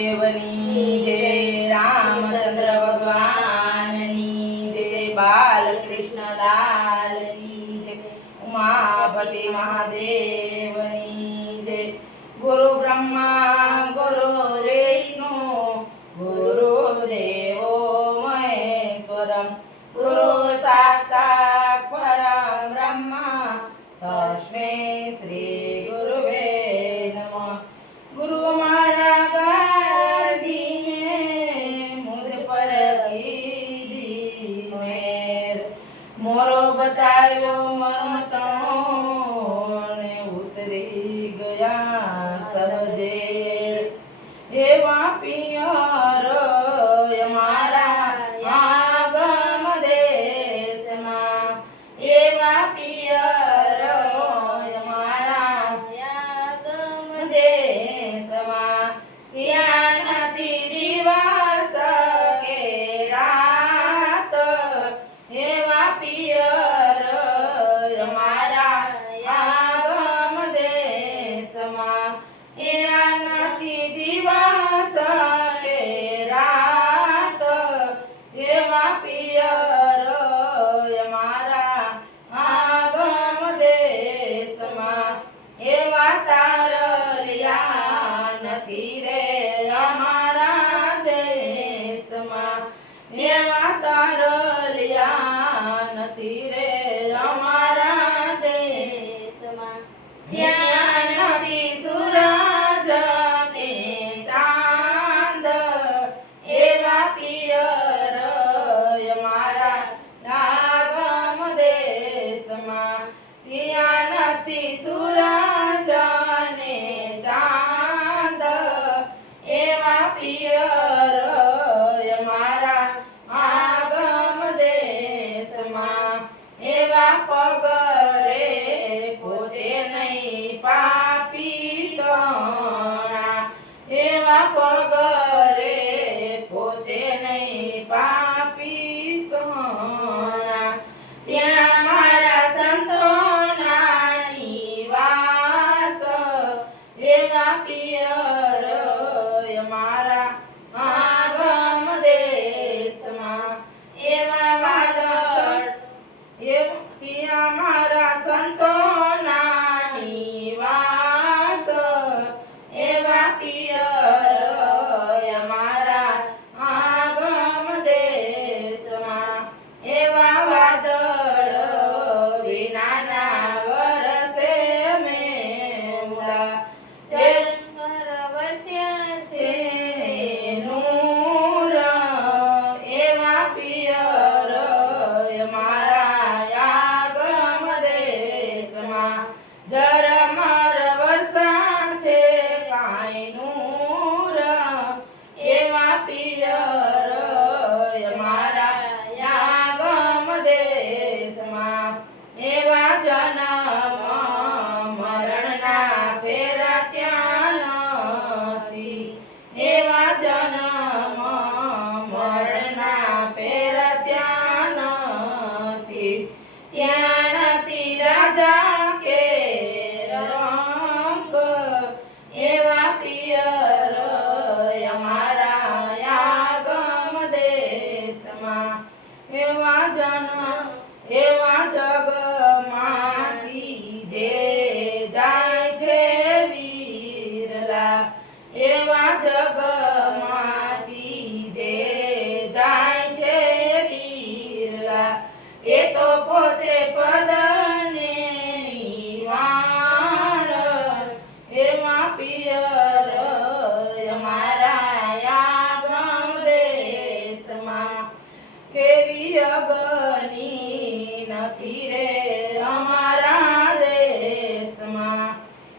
દેવની જય, રામચંદ્ર ભગવાનની જય, બાલકૃષ્ણ લાલની જય, ઉમાપતિ મહાદેવની જય. ગુરુ બ્રહ્મા, ગુરુ વિષ્ણુ, ગુરુ દેવો મહેશ્વરમ, ગુરુ મર્મતાઓને ઉતરી ગયા સબજેર. એવા પિયર અમારા આગમ દેશમાં. એવા પિયર અમારા આગમ દેશમાં. E aí? Da-da! જન્મ એવા જન્મ એવા જન્મ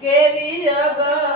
કેવી અગર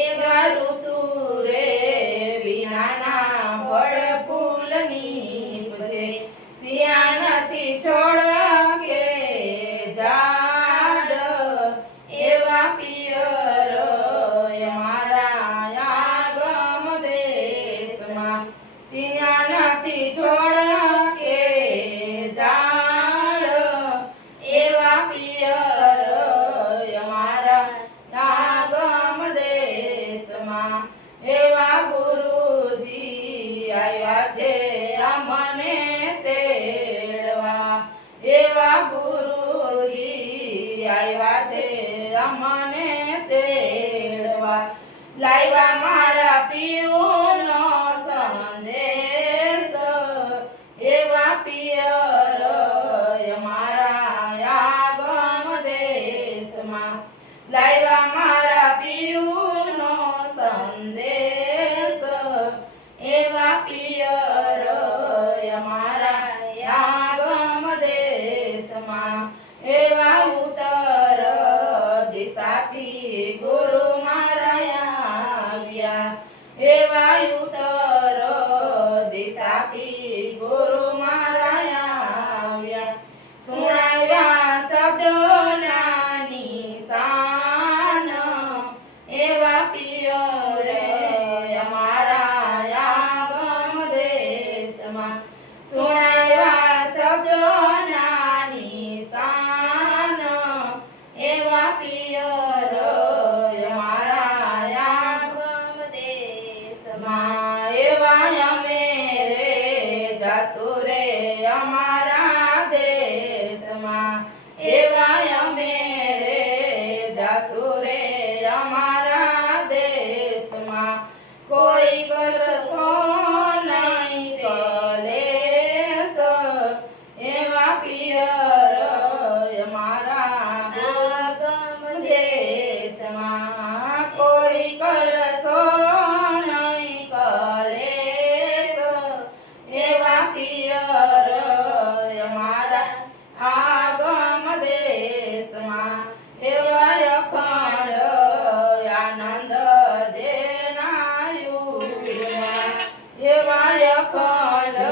એવા ઋતુ રે વિનાના ફળ છોડ કે ઝાડ, એવા પિયર અમારા આગમ દેશમાં. ત્યાં નથી છોડ ગુરુજી આવ્યા છે અમને એવા એવા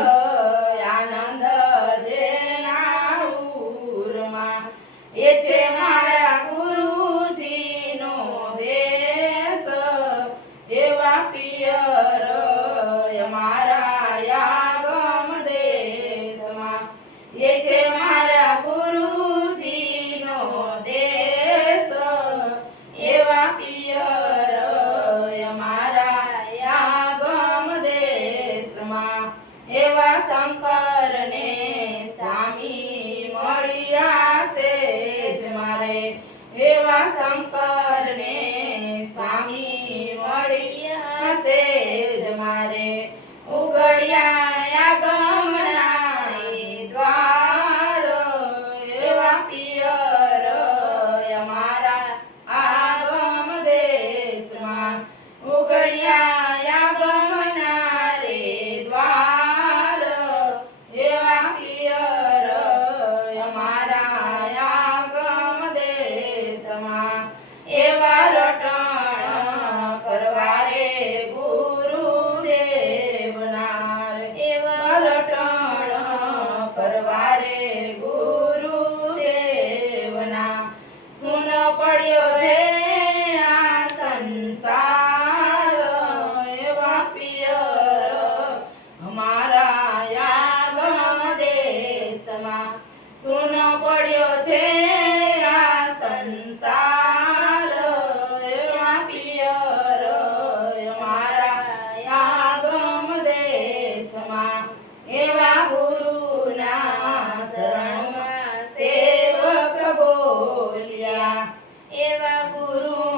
મારે એવા બોલ્યા. એવા ગુરુ